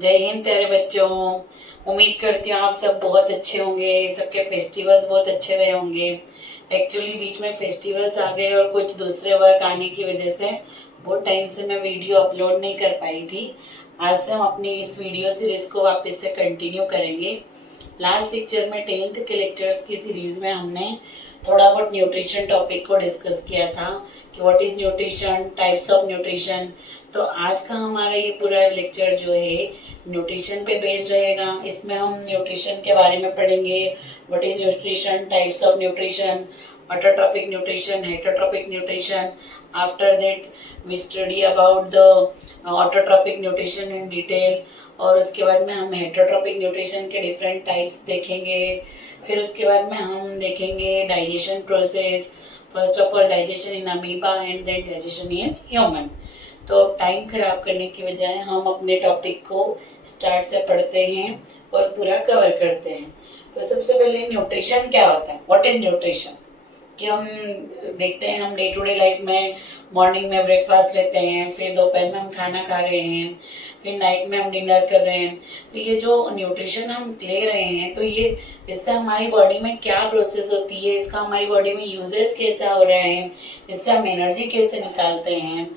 जय हिंद प्यारे बच्चों। उम्मीद करती हूँ आप सब बहुत अच्छे होंगे, सबके फेस्टिवल्स बहुत अच्छे रहे होंगे। एक्चुअली बीच में फेस्टिवल्स आ गए और कुछ दूसरे वर्क आने की वजह से बहुत टाइम से मैं वीडियो अपलोड नहीं कर पाई थी। आज से हम अपनी इस वीडियो सीरीज को वापस से कंटिन्यू करेंगे। लास्ट लेक्चर में 10th के लेक्चर्स की सीरीज में हमने थोड़ा बहुत न्यूट्रिशन टॉपिक को डिस्कस किया था कि what is nutrition, types of nutrition. तो आज का हमारा ये पूरा लेक्चर जो है न्यूट्रिशन पे बेस्ड रहेगा। इसमें हम न्यूट्रिशन के बारे में पढ़ेंगे, what is nutrition, types of nutrition, autotrophic nutrition, heterotrophic nutrition. After that we study about the autotrophic nutrition in detail. और उसके बाद में हम हेटरोट्रॉपिक न्यूट्रिशन के डिफरेंट टाइप्स देखेंगे। फिर उसके बाद में हम देखेंगे digestion process. First of all digestion in amoeba and then digestion in human. तो टाइम खराब करने की बजाय हम अपने टॉपिक को स्टार्ट से पढ़ते हैं और पूरा कवर करते हैं। तो सबसे पहले न्यूट्रिशन क्या होता है, व्हाट इज न्यूट्रिशन। कि हम देखते हैं हम डे टू डे लाइफ में मॉर्निंग में ब्रेकफास्ट लेते हैं, फिर दोपहर में हम खाना खा रहे हैं, फिर नाइट में हम डिनर कर रहे हैं। तो ये जो न्यूट्रिशन हम ले रहे हैं तो ये इससे हमारी बॉडी में क्या प्रोसेस होती है, इसका हमारी बॉडी में यूजेस कैसा हो रहा है, इससे हम एनर्जी कैसे निकालते हैं।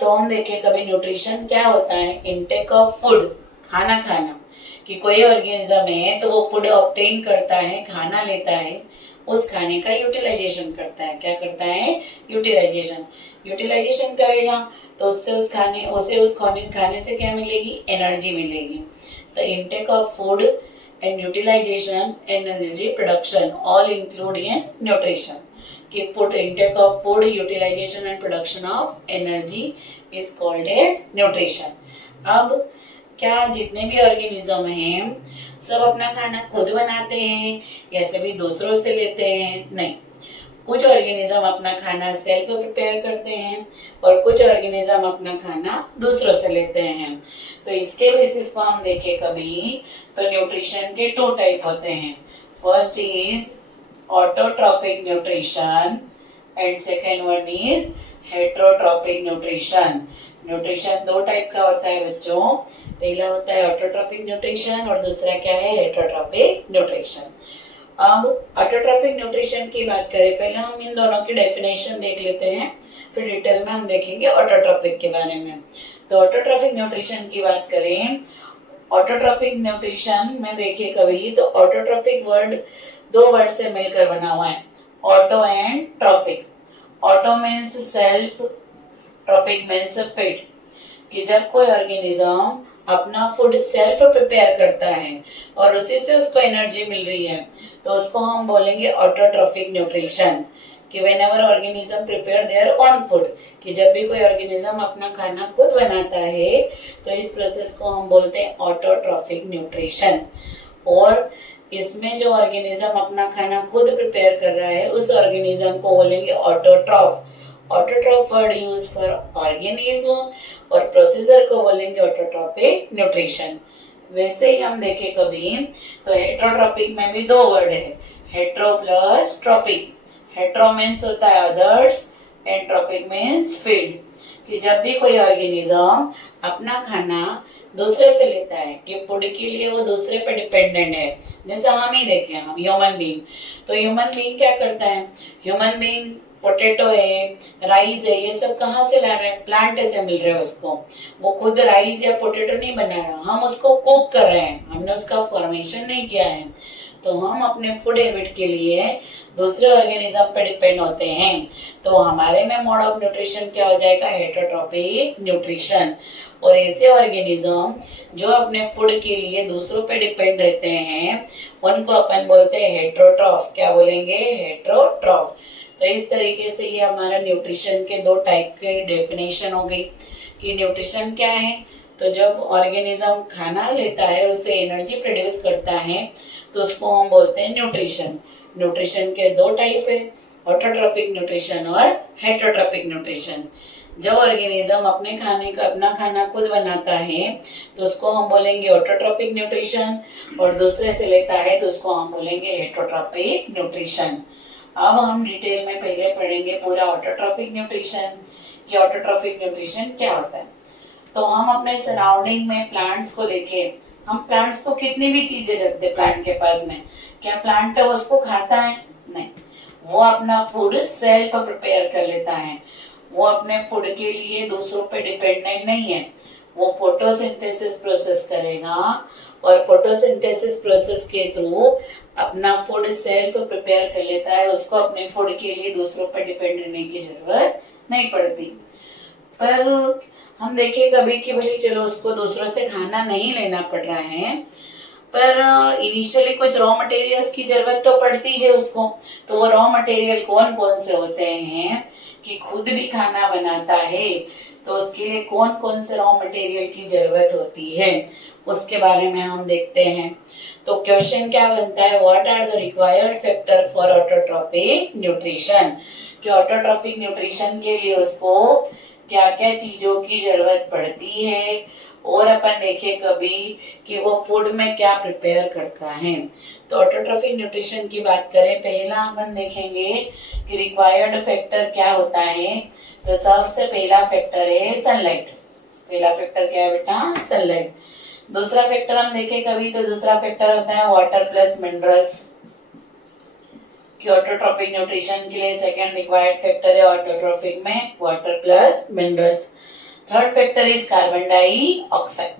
तो हम देखें कभी न्यूट्रिशन क्या होता है, इनटेक ऑफ फूड, खाना खाना। कि कोई ऑर्गेनिज्म है तो वो फूड ऑब्टेन करता है, खाना लेता है, उस खाने का यूटिलाइजेशन करता है। क्या करता है, यूटिलाइजेशन। यूटिलाइजेशन करेगा तो उससे उस खाने से क्या मिलेगी, एनर्जी मिलेगी। तो intake of food and utilisation and energy production all include in nutrition. कि food intake of food, utilisation and production of energy is called as nutrition. अब क्या जितने भी ऑर्गेनिज्म हैं सब अपना खाना खुद बनाते हैं या सभी दूसरों से लेते हैं? नहीं, कुछ ऑर्गेनिज्म अपना खाना सेल्फ प्रिपेयर करते हैं और कुछ ऑर्गेनिज्म अपना खाना दूसरों से लेते हैं। तो इसके बेसिस पर हम देखें कभी तो न्यूट्रिशन के 2 टाइप होते हैं। First is autotrophic nutrition and second one is heterotrophic nutrition. Nutrition 2 type का होता है बच्चों। पहला होता है ऑटोट्रॉपिक न्यूट्रिशन और दूसरा क्या है, हेटरोट्रॉपिक न्यूट्रिशन। अब ऑटोट्रॉपिक न्यूट्रिशन की बात करें, पहले हम इन दोनों की डेफिनेशन देख लेते हैं, फिर डिटेल में हम देखेंगे ऑटोट्रॉपिक के बारे में। तो ऑटोट्रॉपिक न्यूट्रिशन की बात करें, ऑटोट्रॉपिक न्यूट्रिशन में देखिए कभी तो ऑटोट्रॉपिक वर्ड 2 वर्ड से मिलकर बना हुआ है, auto and trophic. Auto means self, trophic means feed. कि जब कोई ऑर्गेनिज्म अपना फूड सेल्फ प्रिपेयर करता है और उसी से उसको एनर्जी मिल रही है तो उसको हम बोलेंगे ऑटोट्रॉपिक न्यूट्रिशन। कि whenever organism prepare their own food, कि जब भी कोई ऑर्गेनिज्म अपना खाना खुद बनाता है तो इस प्रोसेस को हम बोलते हैं ऑटोट्रॉपिक न्यूट्रिशन। और इसमें जो ऑर्गेनिज्म अपना खाना खुद प्रिपेयर कर रहा है उस ऑर्गेनिज्म को बोलेंगे autotroph. Autotroph word use for organism और प्रोसीजर को बोलेंगे ऑटोट्रॉपिक न्यूट्रिशन। वैसे ही हम देखें कभी तो हेटरोट्रॉपिक में भी 2 वर्ड है, hetero plus trophic. Hetero means होता है others and trophic means feed. कि जब भी कोई ऑर्गेनिज्म अपना खाना दूसरे से लेता है कि फूड के लिए वो दूसरे पे डिपेंडेंट है, जैसे हम ही देखें, हम ह्यूमन बीइंग। तो ह्यूमन बीइंग क्या करता है, ह्यूमन बीइंग पोटैटो है, राइस है, ये सब कहाँ से ला रहा है, प्लांट से मिल रहा है उसको। वो खुद राइस या पोटैटो नहीं बना रहा, हम उसको कुक कर रहे हैं, हमने उसका फॉर्मेशन नहीं किया है। तो हम अपने फूड हैबिट के लिए दूसरे ऑर्गेनिज्म पे डिपेंड होते हैं। तो हमारे में मोड ऑफ न्यूट्रिशन क्या हो जाएगा, हेटरोट्रॉपिक न्यूट्रिशन। और ऐसे ऑर्गेनिज्म जो अपने फूड के लिए दूसरों पे डिपेंड रहते हैं उनको अपन बोलते हैं हेटरोट्रॉफ। क्या बोलेंगे, हेटरोट्रॉफ। तो इस तरीके से ये हमारा न्यूट्रिशन के 2 टाइप के डेफिनेशन हो गई। कि न्यूट्रिशन क्या है, तो जब ऑर्गेनिज्म खाना लेता है उससे एनर्जी प्रोड्यूस करता है तो उसको हम बोलते हैं न्यूट्रिशन। न्यूट्रिशन के 2 टाइप है, ऑटोट्रॉपिक न्यूट्रिशन और हेटरोट्रॉपिक न्यूट्रिशन। जब ऑर्गेनिज्म अपना खाना खुद बनाता है तो उसको हम बोलेंगे ऑटोट्रॉपिक न्यूट्रिशन और दूसरे से लेता है तो उसको हम बोलेंगे हेटरोट्रॉपिक न्यूट्रिशन। अब हम डिटेल में पहले पढ़ेंगे पूरा ऑटोट्रॉपिक न्यूट्रिशन कि ऑटोट्रॉपिक न्यूट्रिशन क्या होता है। तो हम अपने सराउंडिंग में प्लांट्स को लेके, हम प्लांट्स को कितनी भी चीजें रखते प्लांट के पास में, क्या प्लांट तो उसको खाता है? नहीं, वो अपना फूड सेल्फ प्रिपेयर कर लेता है। वो अपने फूड के लिए दूसरों पे डिपेंडेंट नहीं है। वो फोटोसिंथेसिस प्रोसेस करेगा और फोटोसिंथेसिस प्रोसेस के थ्रू अपना फूड सेल्फ प्रिपेयर कर लेता है। उसको अपने फूड के लिए दूसरों पर डिपेंड रहने की जरूरत नहीं पड़ती। पर हम देखिए कभी कि भाई चलो उसको दूसरों से खाना नहीं लेना पड़ रहा है, पर इनिशियली कुछ रॉ मटेरियल्स की जरूरत तो पड़ती है उसको। तो वो रॉ मटेरियल कौन कौन से होते हैं कि खुद भी खाना बनाता है, तो उसके लिए कौन कौन से रॉ मटेरियल की जरूरत होती है उसके बारे में हम देखते हैं। तो क्वेश्चन क्या बनता है, what are the required factor for autotrophic nutrition, कि ऑटोट्रॉपिक न्यूट्रिशन के लिए उसको क्या क्या चीजों की जरूरत पड़ती है, और अपन देखे कभी कि वो फूड में क्या प्रिपेयर करता है। तो ऑटोट्रॉफिक न्यूट्रिशन की बात करें, पहला अपन देखेंगे कि रिक्वायर्ड फैक्टर क्या होता है। तो सबसे पहला फैक्टर है सनलाइट। पहला फैक्टर क्या है बेटा? सनलाइट। दूसरा फैक्टर हम देखें कभी, तो दूसरा फैक्टर होता है water plus minerals. Autotrophic nutrition के लिए सेकंड रिक्वायर्ड फैक्टर है ऑटोट्रॉफिक में water plus minerals. Third factor is carbon dioxide.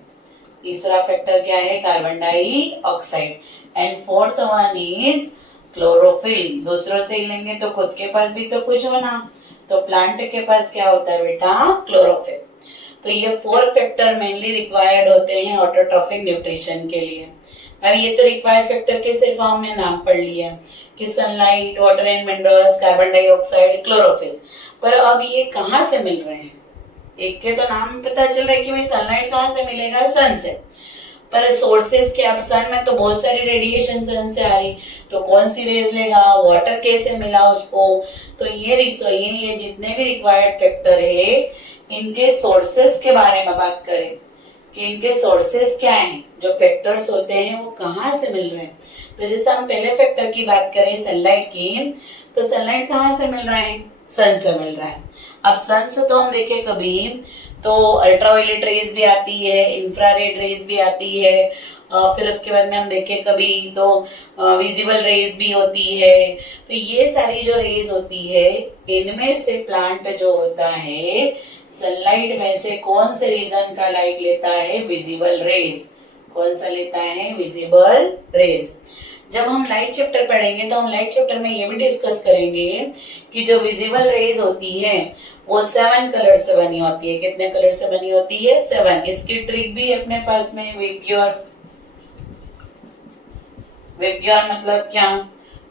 तीसरा फैक्टर क्या है? Carbon dioxide. And fourth one is chlorophyll. दूसरों से ही लेंगे तो खुद के पास भी तो कुछ होना, तो प्लांट के पास क्या होता है बेटा? क्लोरोफिल। तो ये 4 फैक्टर मेनली रिक्वायर्ड होते हैं ऑटोट्रॉफिक न्यूट्रिशन के लिए। अब ये तो रिक्वायर्ड फैक्टर के सिर्फ हमने नाम पढ़ लिया कि sunlight, water and minerals, carbon dioxide, chlorophyll. पर अब ये कहाँ से मिल रहे हैं? एक के तो नाम पता चल रहा है कि भाई सनलाइट कहाँ से मिलेगा? सन से। पर सोर्सेस के, अब सन में तो बहुत सारी रेडिएशन सन से आ रही, तो कौन सी रेज लेगा? वाटर कैसे मिला उसको? तो ये जितने भी रिक्वायर्ड फैक्टर है, इनके सोर्सेस के बारे में बात करें कि इनके सोर्सेस क्या हैं, जो फैक्टर्स होते हैं वो कहाँ से मिल रहे हैं। तो जैसे हम पहले फैक्टर की बात करें सनलाइट की, तो सनलाइट कहाँ से मिल रहा है? सन से मिल रहा है। अब सन से तो हम देखें कभी तो अल्ट्रावायलेट रेज भी आती है, इंफ्रारेड रेज भी आती है, फिर उसके बाद में हम देखें कभी तो विजिबल रेज भी होती है। तो ये सारी जो रेज होती है, इनमें से प्लांट जो होता है सनलाइट में से कौन से रीजन का लाइट लेता है? Visible raise. कौन सा लेता है? Visible raise. जब हम लाइट चैप्टर पढ़ेंगे तो हम लाइट चैप्टर में ये भी डिस्कस करेंगे कि जो विजिबल रेज होती है वो 7 कलर से बनी होती है। कितने कलर से बनी होती है? 7। इसकी ट्रिक भी अपने पास में विबग्योर। विबग्योर मतलब क्या?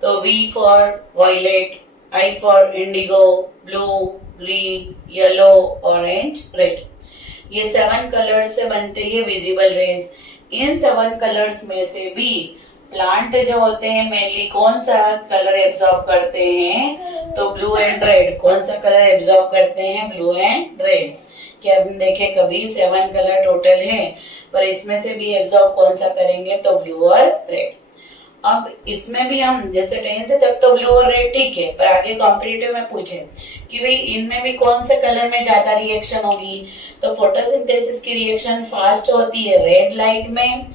तो V for violet, I for indigo, blue, green, yellow, orange, red. ये 7 कलर्स से बनते हैं विजिबल रेज। इन 7 कलर्स में से भी प्लांट जो होते हैं मेनली कौन सा कलर एब्जॉर्ब करते हैं? तो ब्लू एंड रेड। कौन सा कलर एब्जॉर्ब करते हैं? Blue and red. क्या हम देखें कभी 7 कलर टोटल है, पर इसमें से भी एब्जॉर्ब कौन सा करेंगे? तो ब्लू और रेड। अब इसमें भी हम जैसे 10th तक तो ब्लू और रेड ठीक है, पर आगे कॉम्पिटिटिव में पूछे कि भाई इनमें भी कौन से कलर में ज्यादा रिएक्शन होगी, तो फोटोसिंथेसिस की रिएक्शन फास्ट होती है रेड लाइट में,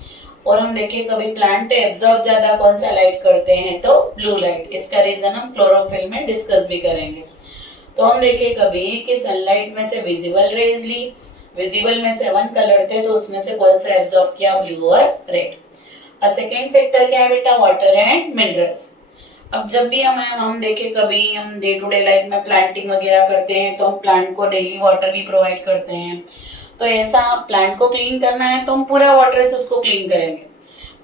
और हम देखें कभी प्लांट एब्जॉर्ब ज्यादा कौन सा लाइट करते हैं? तो ब्लू लाइट। इसका रीजन हम क्लोरोफिल में डिस्कस भी करेंगे। तो हम देखें कभी कि सनलाइट में से विजिबल रेज ली, विजिबल में 7 कलर थे, तो उसमें से कौन सा एब्जॉर्ब किया? ब्लू और रेड। और सेकेंड फैक्टर क्या है बेटा? Water and minerals. अब जब भी हम देखें कभी हम डे टू डे लाइफ में प्लांटिंग वगैरह करते हैं तो हम प्लांट को डेली वाटर भी प्रोवाइड करते हैं। तो ऐसा प्लांट को क्लीन करना है तो हम पूरा वाटर से उसको क्लीन करेंगे,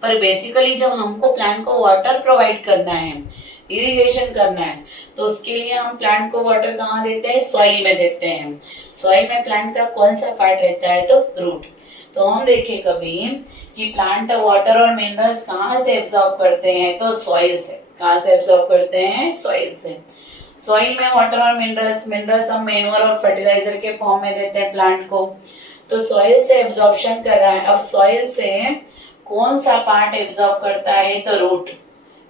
पर बेसिकली जब हमको प्लांट को वाटर प्रोवाइड करना है, इरिगेशन करना है, तो उसके लिए हम प्लांट को वाटर कहाँ देते हैं? सॉइल में देते हैं। सॉइल में प्लांट का कौन सा पार्ट रहता है? तो रूट। तो हम देखें कभी कि प्लांट वाटर और मिनरल्स कहाँ से एब्जॉर्ब करते हैं? तो सॉइल से। कहाँ से एब्जॉर्ब करते हैं? सॉइल से। सॉइल में वाटर और मिनरल्स हम मैन्योर और फर्टिलाइजर के फॉर्म में देते हैं प्लांट को। तो सॉइल से एब्जॉर्प्शन कर रहा है। अब सॉइल से कौन सा पार्ट एब्जॉर्ब करता है? तो रूट।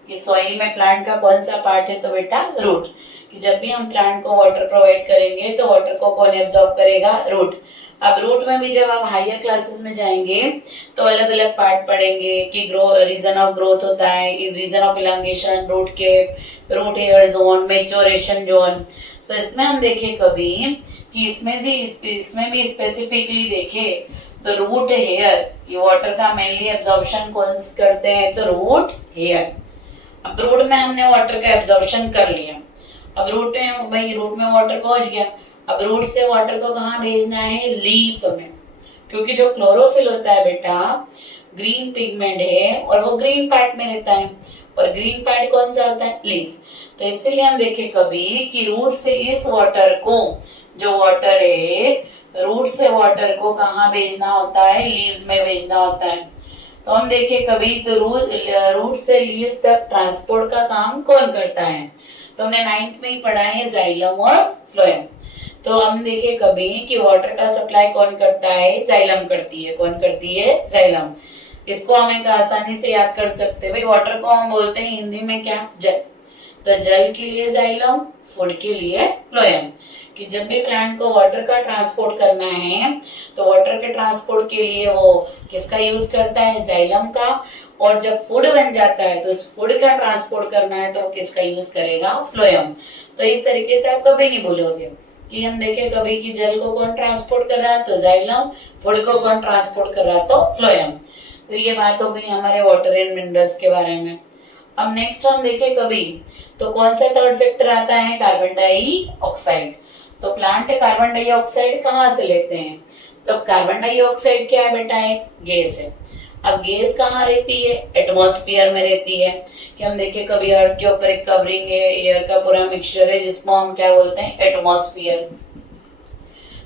कि सॉइल में प्लांट का कौन सा पार्ट है? तो बेटा रूट। कि जब भी हम प्लांट को वाटर प्रोवाइड करेंगे तो वाटर को कौन एब्जॉर्ब करेगा? रूट। अब रूट में भी जब आप हायर क्लासेस में जाएंगे तो अलग अलग पार्ट पढ़ेंगे कि ग्रो रीजन ऑफ ग्रोथ होता है, रीजन ऑफ इलांगेशन, रूट के root hair zone, maturation zone. तो इसमें हम देखें कभी कि इसमें भी स्पेसिफिकली देखे तो रूट हेयर, ये वाटर का मेनली एब्जॉर्प्शन कौन करते हैं, तो रूट हेयर। अब रूट में हमने वाटर का एब्जॉर्प्शन कर लिया, अब रूट में भाई रूट में वाटर पहुंच गया, अब रूट से वाटर को कहाँ भेजना है, लीफ में, क्योंकि जो क्लोरोफिल होता है बेटा ग्रीन पिगमेंट है और वो ग्रीन पार्ट में रहता है, और ग्रीन पार्ट कौन सा होता है, लीफ। तो इसीलिए हम देखें कभी कि रूट से इस वाटर को, जो वाटर है रूट से वाटर को कहाँ भेजना होता है, लीव्स में भेजना होता है। तो हम देखें कभी तो रूट से लीव्स तक ट्रांसपोर्ट का काम कौन करता है, तो हमने 9th में ही पढ़ा है जाइलम और फ्लोएम। तो हम देखें कभी कि वाटर का सप्लाई कौन करता है, जाइलम करती है। कौन करती है, जाइलम। इसको हम एक आसानी से याद कर सकते हैं, भाई वाटर को हम बोलते हैं हिंदी में क्या, जल। तो जल के लिए जाइलम, फूड के लिए फ्लोएम। कि जब भी प्लांट को वाटर का ट्रांसपोर्ट करना है तो वाटर के ट्रांसपोर्ट के लिए वो किसका यूज करता है, जाइलम का। और जब फूड बन जाता है तो उस फूड का ट्रांसपोर्ट करना है तो किसका यूज करेगा, फ्लोएम। तो इस तरीके से आप कभी नहीं भूलोगे कि हम देखें कभी कि जल को कौन ट्रांसपोर्ट कर रहा है, तो जाइलम, फूड को कौन ट्रांसपोर्ट कर रहा है, तो फ्लोएम। तो ये बात हो गई हमारे वाटर एंड मिनरल्स के बारे में। अब नेक्स्ट हम देखें कभी तो कौन सा थर्ड फैक्टर आता है, कार्बन डाइऑक्साइड। तो प्लांट कार्बन डाइऑक्साइड कहाँ से लेते हैं, तो कार्बन डाइऑक्साइड क्या है बेटा, एक गैस है। अब गैस कहाँ रहती है, एटमॉस्फेयर में रहती है। कि हम देखें कभी अर्थ के ऊपर एक कवरिंग है, एयर का पूरा मिक्सचर है, जिसको हम क्या बोलते हैं, एटमॉस्फेयर।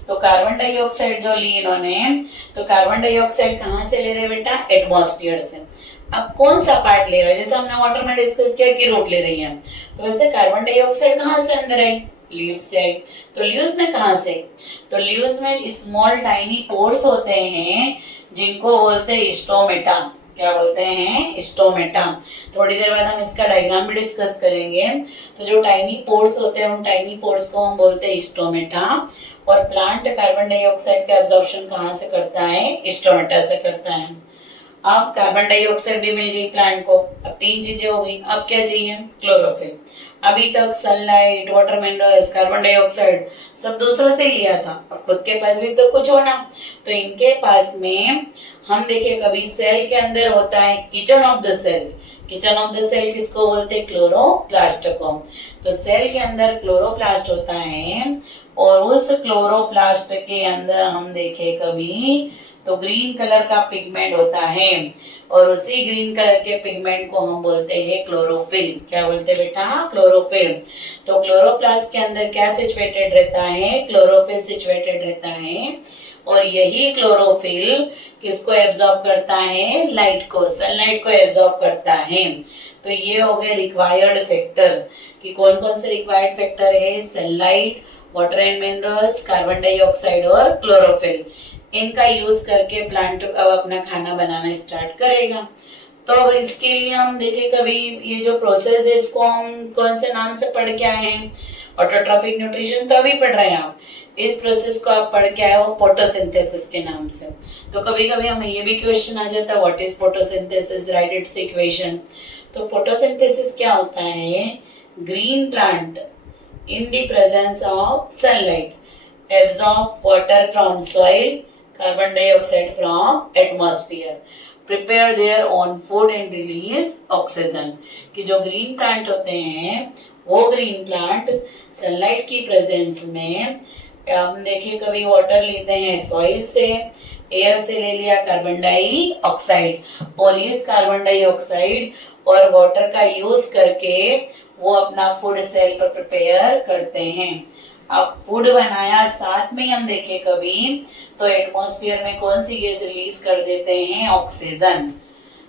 तो कार्बन डाइऑक्साइड जो ली इन्होंने, तो कार्बन डाइऑक्साइड कहाँ से ले रहे हैं बेटा, एटमॉस्फेयर से। अब कौन सा पार्ट ले रहा है, जैसे हमने वाटर में डिस्कस किया कि रूट ले रही है, तो वैसे कार्बन डाइऑक्साइड कहाँ से अंदर आई, लीव्स से आई। तो लीव्स में कहाँ से, तो लीव्स में स्मॉल टाइनी पोर्स होते हैं जिनको बोलते हैं स्टोमेटा। क्या बोलते हैं, स्टोमेटा। थोड़ी देर बाद हम इसका डायग्राम भी डिस्कस करेंगे। तो जो टाइनी पोर्स होते हैं उन टाइनी पोर्स को हम बोलते हैं स्टोमेटा। और प्लांट कार्बन डाइऑक्साइड का एब्जॉर्प्शन कहाँ से करता है, स्टोमेटा से करता है। अब कार्बन डाइऑक्साइड भी मिल गई प्लांट को, अब 3 चीजें हो गई। अब क्या चाहिए, क्लोरोफिल। अभी तक sunlight, water minerals, carbon dioxide सब दूसरों से ही लिया था, अब खुद के पास भी तो कुछ होना। तो इनके पास में हम देखें कभी सेल के अंदर होता है kitchen of the cell. Kitchen of the cell किसको बोलते हैं, क्लोरोप्लास्ट को। तो सेल के अंदर क्लोरोप्लास्ट होता है और उस क्लोरोप्लास्ट के अंदर हम देखें कभी तो ग्रीन कलर का पिगमेंट होता है और उसी ग्रीन कलर के पिगमेंट को हम बोलते हैं क्लोरोफिल। क्या बोलते हैं बेटा, क्लोरोफिल। तो क्लोरोप्लास्ट के अंदर क्या सिचुएटेड रहता है, क्लोरोफिल सिचुएटेड रहता है। और यही क्लोरोफिल किसको एब्जॉर्ब करता है, लाइट को, सनलाइट को एब्जॉर्ब करता है। तो ये हो गए रिक्वायर्ड फैक्टर कि कौन कौन से रिक्वायर्ड फैक्टर है, sunlight, water and minerals, carbon dioxide और क्लोरोफिल। इनका यूज करके प्लांट अब अपना खाना बनाना स्टार्ट करेगा। तो अब इसके लिए हम देखें कभी ये जो प्रोसेस है इसको हम कौन से नाम से पढ़ के आए हैं, ऑटोट्रॉफिक न्यूट्रिशन तो अभी पढ़ रहे हैं आप। इस प्रोसेस को आप पढ़ के आए हो फोटोसिंथेसिस के नाम से। तो कभी कभी हमें ये भी क्वेश्चन आ जाता है what is photosynthesis, right it's equation. तो फोटोसिंथेसिस क्या होता है, green plant in the presence of sunlight absorb water from soil, carbon dioxide from atmosphere, prepare their own food and release oxygen। कि जो ग्रीन प्लांट होते हैं वो green plant sunlight की प्रेजेंस में हम देखें कभी वाटर लेते हैं सॉइल से, एयर से ले लिया कार्बन डाइऑक्साइड और इस कार्बन डाइऑक्साइड और वाटर का यूज करके वो अपना फूड सेल पर प्रिपेयर करते हैं। अब फूड बनाया, साथ में हम देखें कभी तो एटमॉस्फेयर में कौन सी गैस रिलीज कर देते हैं, ऑक्सीजन।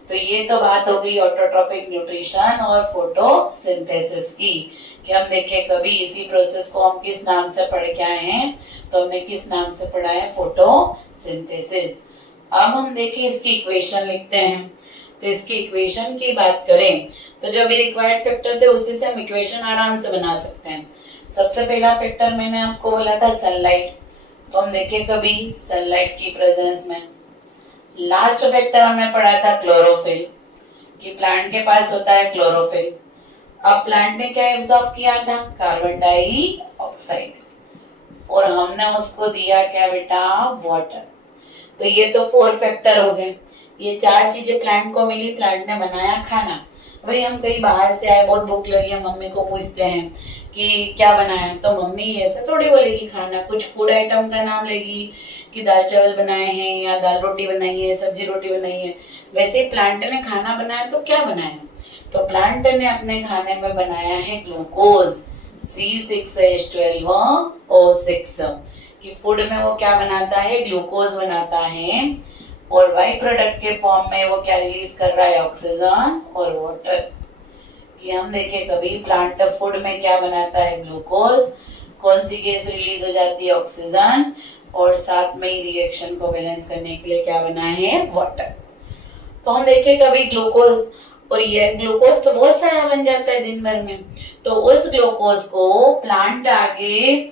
तो ये तो बात हो गई ऑटोट्रॉफिक न्यूट्रिशन और फोटोसिंथेसिस की। कि हम देखें कभी इसी प्रोसेस को हम किस नाम से पढ़ के आए हैं, तो हमने किस नाम से पढ़ा है, फोटोसिंथेसिस। अब हम देखें इसकी इक्वेशन लिखते हैं। तो इसकी इक्वेशन की बात करें तो जो भी रिक्वायर्ड फैक्टर थे उसी से हम इक्वेशन आराम से बना सकते हैं। सबसे पहला फैक्टर मैंने आपको बोला था सनलाइट। तो हम देखें कभी सनलाइट की प्रेजेंस में लास्ट फैक्टर हमने पढ़ा था क्लोरोफिल, कि प्लांट के पास होता है क्लोरोफिल। अब प्लांट ने क्या एब्जॉर्ब किया था? कार्बन डाइऑक्साइड, और हमने उसको दिया क्या बेटा? वाटर। तो ये तो 4 फैक्टर हो गए। ये 4 चीजें प्लांट को मिली, प्लांट ने बनाया खाना। भाई हम कहीं बाहर से आए, बहुत भूख लगी है, मम्मी को पूछते हैं कि क्या बनाया, तो मम्मी ऐसे थोड़ी बोलेगी खाना, कुछ फूड आइटम का नाम लेगी कि दाल चावल बनाए हैं या दाल रोटी बनाई है, सब्जी रोटी बनाई है। वैसे प्लांट ने खाना बनाया तो क्या बनाया? तो प्लांट ने अपने खाने में बनाया है ग्लूकोज C6H12O6, कि फूड में वो क्या बनाता है? ग्लूकोज बनाता है, और बाई प्रोडक्ट के फॉर्म में वो क्या रिलीज कर रहा है? ऑक्सीजन और वाटर। कि हम देखें कभी प्लांट फूड में क्या बनाता है? ग्लूकोज। कौन सी गैस रिलीज हो जाती है? ऑक्सीजन। और साथ में ही रिएक्शन को बैलेंस करने के लिए क्या बना है? वाटर। तो हम देखें कभी ग्लूकोज, और ये ग्लूकोज तो बहुत सारा बन जाता है दिन भर में, तो उस ग्लूकोज को प्लांट आगे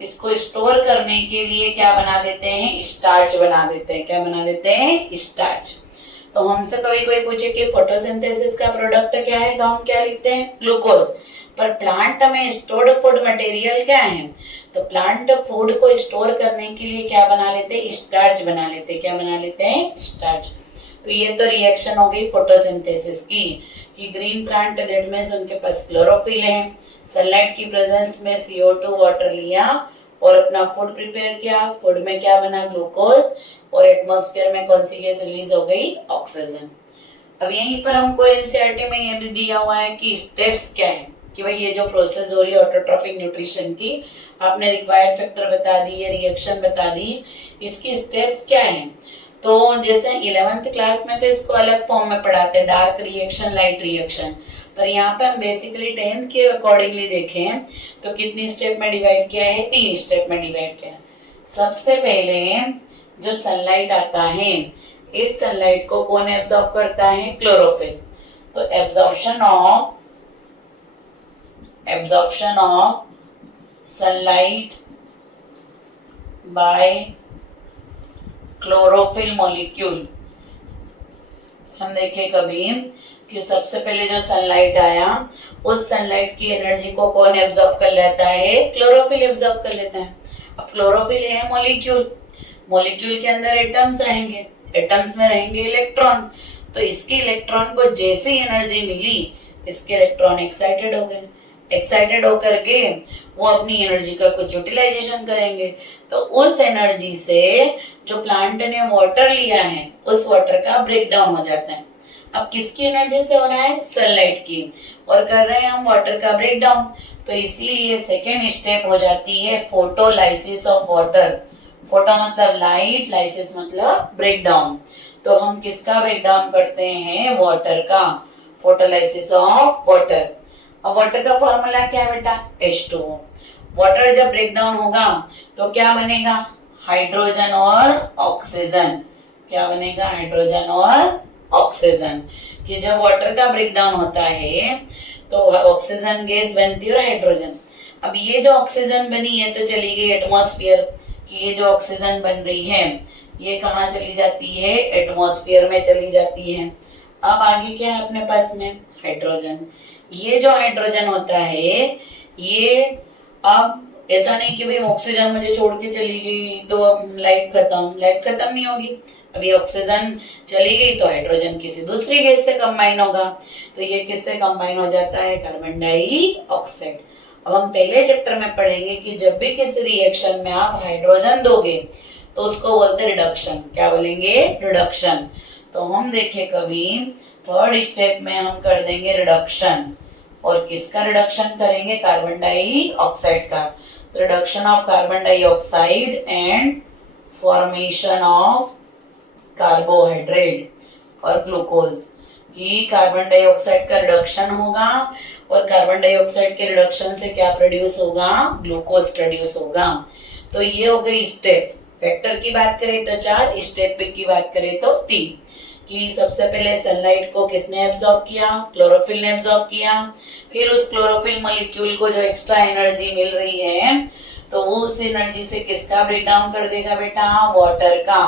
इसको स्टोर करने के लिए क्या बना देते हैं? स्टार्च बना देते हैं। क्या बना देते हैं? स्टार्च। तो हमसे कभी कोई पूछे कि फोटोसिंथेसिस का प्रोडक्ट क्या है, तो हम क्या लिखते हैं? ग्लूकोज। पर प्लांट में स्टोर्ड फूड मटेरियल क्या है? तो प्लांट फूड को स्टोर करने के लिए क्या बना लेते हैं? स्टार्च बना लेते हैं। क्या बना लेते हैं? स्टार्च। तो ये तो रिएक्शन हो गई फोटोसिंथेसिस की, कि ग्रीन प्लांट दैट मींस उनके पास क्लोरोफिल है, सनलाइट की प्रेजेंस में CO2 वाटर लिया और अपना फूड प्रिपेयर किया। फूड में क्या बना? ग्लूकोज, और एटमॉस्फेयर में कौन सी गैस रिलीज हो गई? ऑक्सीजन। अब यहीं पर हमको एनसीईआरटी में ये भी दिया हुआ है कि स्टेप्स क्या है, कि भाई ये जो प्रोसेस हो रही है ऑटोट्रॉफिक न्यूट्रिशन की, आपने रिक्वायर्ड फैक्टर बता दी, ये रिएक्शन बता दी, इसकी स्टेप्स क्या है। तो जैसे 11th क्लास में तो इसको अलग फॉर्म में पढ़ाते हैं, डार्क रिएक्शन, लाइट रिएक्शन, पर यहाँ पे हम बेसिकली 10th के अकॉर्डिंगली देखें तो कितनी स्टेप में डिवाइड किया है? 3 स्टेप में डिवाइड किया है। सबसे पहले जो सनलाइट आता है, इस सनलाइट को कौन एब्जॉर्ब करता है? क्लोरोफिल। तो absorption of sunlight bye chlorophyll molecule. हम देखें कभी कि सबसे पहले जो सनलाइट आया, उस सनलाइट की एनर्जी को कौन एब्जॉर्ब कर लेता है? क्लोरोफिल एब्जॉर्ब कर लेता है। अब क्लोरोफिल है मॉलिक्यूल, मॉलिक्यूल के अंदर एटम्स रहेंगे, एटम्स में रहेंगे इलेक्ट्रॉन, तो इसके इलेक्ट्रॉन को जैसे ही एनर्जी मिली, इसके इलेक्ट्रॉन एक्साइटेड हो गए। एक्साइटेड होकर के वो अपनी एनर्जी का कुछ यूटिलाइजेशन करेंगे, तो उस एनर्जी से जो प्लांट ने वाटर लिया है, उस वाटर का ब्रेकडाउन हो जाता है। अब किसकी एनर्जी से हो रहा है? सनलाइट की, और कर रहे हैं हम वाटर का ब्रेकडाउन, तो इसीलिए सेकेंड स्टेप हो जाती है फोटोलाइसिस ऑफ वाटर। फोटो मतलब लाइट, लाइसिस मतलब ब्रेकडाउन। तो हम किसका ब्रेकडाउन करते हैं? वाटर का, फोटोलाइसिस ऑफ वाटर। अब वाटर का फॉर्मूला क्या है बेटा? H2O। वाटर जब ब्रेकडाउन होगा तो क्या बनेगा? हाइड्रोजन और ऑक्सीजन। क्या बनेगा? हाइड्रोजन और ऑक्सीजन। कि जब वाटर का ब्रेकडाउन होता है तो ऑक्सीजन गैस बनती है और हाइड्रोजन। अब ये जो ऑक्सीजन बनी है तो चली गई एटमॉस्फेयर, कि ये जो ऑक्सीजन बन रही है ये कहाँ चली जाती है? एटमॉस्फेयर में चली जाती है। अब आगे क्या है अपने पास में? हाइड्रोजन। ये जो हाइड्रोजन होता है, ये अब ऐसा नहीं कि भाई ऑक्सीजन मुझे छोड़ के चली गई तो अब लाइफ खत्म, लाइफ खत्म नहीं होगी। अभी ऑक्सीजन चली गई तो हाइड्रोजन किसी दूसरी गैस से कंबाइन होगा, तो ये किससे कंबाइन हो जाता है? Carbon dioxide. अब हम पहले चैप्टर में पढ़ेंगे कि जब भी किसी रिएक्शन में आप हाइड्रोजन दोगे तो उसको बोलते हैं रिडक्शन। क्या बोलेंगे? रिडक्शन। तो हम देखें कभी थर्ड स्टेप में हम कर देंगे रिडक्शन, और किसका रिडक्शन करेंगे? कार्बन डाइऑक्साइड का। Reduction of carbon dioxide and formation of carbohydrate और ग्लूकोज, कि कार्बन डाइऑक्साइड का रिडक्शन होगा, और कार्बन डाइऑक्साइड के रिडक्शन से क्या प्रोड्यूस होगा? ग्लूकोज प्रोड्यूस होगा। तो ये हो गई स्टेप। फैक्टर की बात करें तो 4, स्टेप की बात करें तो 3। कि सबसे पहले सनलाइट को किसने एब्जॉर्ब किया? क्लोरोफिल ने एब्जॉर्ब किया। फिर उस क्लोरोफिल मॉलिक्यूल को जो एक्स्ट्रा एनर्जी मिल रही है तो वो उस एनर्जी से किसका ब्रेक डाउन कर देगा बेटा, वाटर का।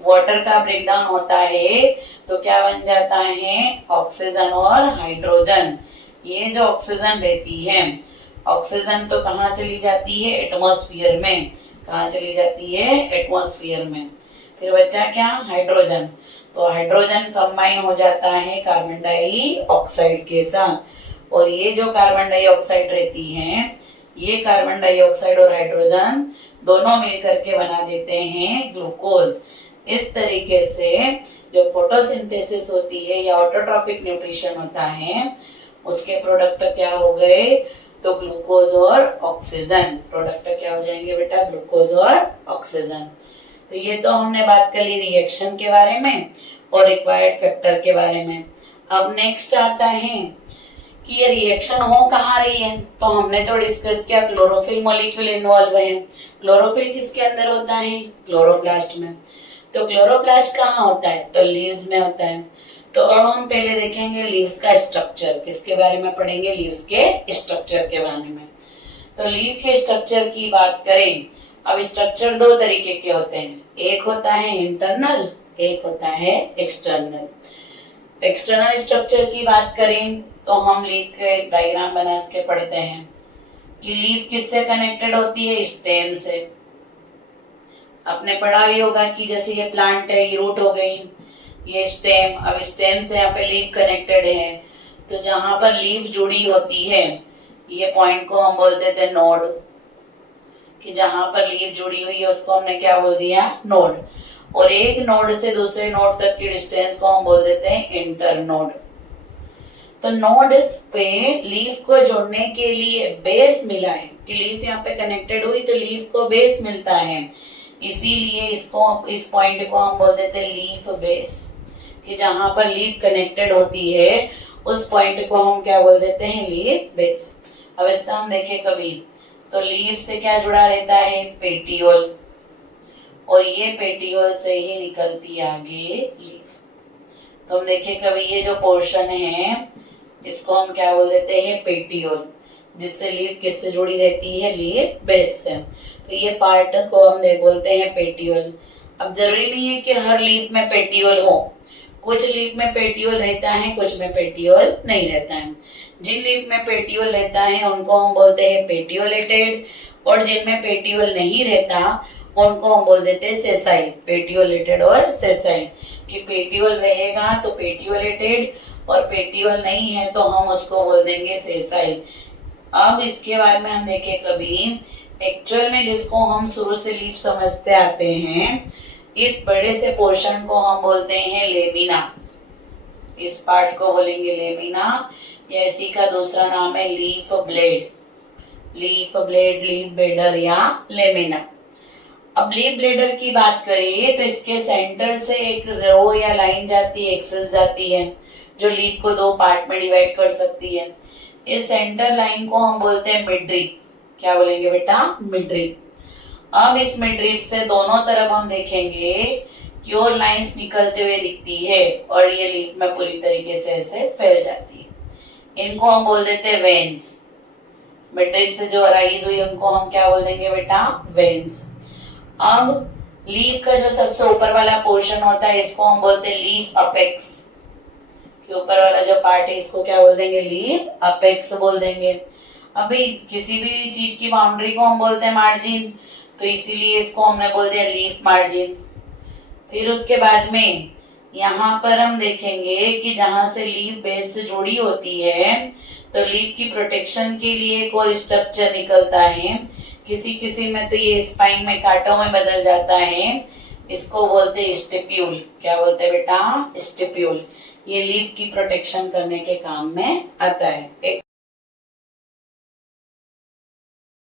वाटर का ब्रेक डाउन होता है तो क्या बन जाता है, ऑक्सीजन और हाइड्रोजन। ये जो ऑक्सीजन रहती है, ऑक्सीजन तो कहाँ चली जाती है, एटमॉस्फेयर में। कहाँ चली जाती है, एटमॉस्फेयर में। फिर बचा क्या, हाइड्रोजन। तो हाइड्रोजन कंबाइन हो जाता है कार्बन डाइऑक्साइड के साथ, और ये जो कार्बन डाइऑक्साइड रहती है, ये कार्बन डाइऑक्साइड और हाइड्रोजन दोनों मिलकर के बना देते हैं ग्लूकोज। इस तरीके से जो फोटोसिंथेसिस होती है या ऑटोट्रॉफिक न्यूट्रिशन होता है, उसके प्रोडक्ट क्या हो गए, तो ग्लूकोज और ऑक्सीजन। प्रोडक्ट क्या हो जाएंगे बेटा, ग्लूकोज और ऑक्सीजन। तो ये तो हमने बात कर ली रिएक्शन के बारे में और रिक्वायर्ड फैक्टर के बारे में। अब नेक्स्ट आता है कि ये रिएक्शन हो कहाँ रही है, तो हमने तो डिस्कस किया क्लोरोफिल मॉलिक्यूल इन्वॉल्व है। क्लोरोफिल किसके अंदर होता है, क्लोरोप्लास्ट में। तो क्लोरोप्लास्ट कहाँ होता है, तो लीव्स में होता है। तो अब हम पहले देखेंगे लीव्स का स्ट्रक्चर। किसके बारे में पढ़ेंगे, लीव्स के स्ट्रक्चर के बारे में। तो लीव के स्ट्रक्चर की बात करें, अब स्ट्रक्चर दो तरीके के होते हैं, एक होता है इंटरनल, एक होता है एक्सटर्नल। एक्सटर्नल स्ट्रक्चर की बात करें तो हम लीव के डायग्राम बना के पढ़ते हैं कि लीव किससे कनेक्टेड होती है, स्टेम से। आपने पढ़ा भी होगा कि जैसे ये प्लांट है, ये रूट हो गई, ये स्टेम। अब स्टेम से यहाँ पे लीव कनेक्टेड है, तो जहां पर लीव जुड़ी होती है, ये पॉइंट को हम बोलते थे नोड, कि जहां पर लीव जुड़ी हुई है उसको हमने क्या बोल दिया, नोड। और एक नोड से दूसरे नोड तक की डिस्टेंस को हम बोल देते हैं इंटरनोड। तो नोड पे लीव को जोड़ने के लिए बेस मिला है, कि लीव यहाँ पे कनेक्टेड हुई तो लीव को बेस मिलता है, इसीलिए इसको, इस पॉइंट को हम बोल देते हैं लीफ बेस, कि जहां पर लीव कनेक्टेड होती है उस पॉइंट को हम क्या बोल देते हैं, लीफ बेस। अब इससे हम देखें कभी, तो लीव से क्या जुड़ा रहता है, पेटियोल, और ये पेटियोल से ही निकलती है आगे लीव। तो हम देखें कभी, ये जो पोर्शन है इसको हम क्या बोल देते हैं, पेटियोल, जिससे लीव किससे जुड़ी रहती है, लीव बेस से। तो ये पार्ट को हम बोलते हैं पेटियोल। अब जरूरी नहीं है कि हर लीफ में पेटियोल हो, कुछ लीफ में पेटियोल रहता है, कुछ में पेटियोल नहीं रहता है। जिन लीफ में पेटियोल रहता है उनको हम बोलते हैं पेटियोलेटेड, और जिनमें पेटियोल नहीं रहता उनको हम बोल देते हैं सेसाइल। पेटियोलेटेड और सेसाइल, कि पेटियोल रहेगा तो पेटियोलेटेड, और पेटियोल नहीं है तो हम उसको बोल देंगे सेसाइल। अब इसके बारे में हम देखें कभी, एक्चुअल में जिसको हम शुरू से लीफ समझते आते हैं, इस बड़े से पोर्शन को हम बोलते हैं लेमिना। इस पार्ट को बोलेंगे लेमिना, या इसी का दूसरा नाम है leaf blade. Leaf blade, leaf bladder या लेमिना। अब लीफ ब्लेडर की बात करें तो इसके सेंटर से एक रो या लाइन जाती है, एक्सेस जाती है, जो लीफ को दो पार्ट में डिवाइड कर सकती है। इस सेंटर लाइन को हम बोलते हैं मिडरिप। क्या बोलेंगे बेटा, मिडरिप। अब इस मिडरिप से दोनों तरफ हम देखेंगे कि और लाइंस निकलते हुए दिखती है, और ये लीफ में पूरी तरीके से ऐसे फैल जाती है। इनको हम बोल देते हैं वेन्स। मिडरिप से जो अराइज हुई उनको हम क्या बोल देंगे बेटा, वेन्स। अब लीफ का जो सबसे ऊपर वाला पोर्शन होता है इसको हम बोलते हैं लीफ अपेक्स। कि ऊपर वाला जो पार्ट है इसको क्या बोल देंगे, लीफ अपेक्स बोल देंगे। अभी किसी भी चीज की बाउंड्री को हम बोलते हैं मार्जिन, तो इसीलिए इसको हमने बोल दिया लीफ मार्जिन। फिर उसके बाद में यहाँ पर हम देखेंगे कि जहां से लीफ बेस से जुड़ी होती है, तो लीफ की प्रोटेक्शन के लिए एक और स्ट्रक्चर निकलता है। किसी किसी में तो ये स्पाइन में, कांटों में बदल जाता है, इसको बोलते हैं स्टिप्यूल। क्या बोलते हैं बेटा, स्टिप्यूल। ये लीफ की प्रोटेक्शन करने के काम में आता है।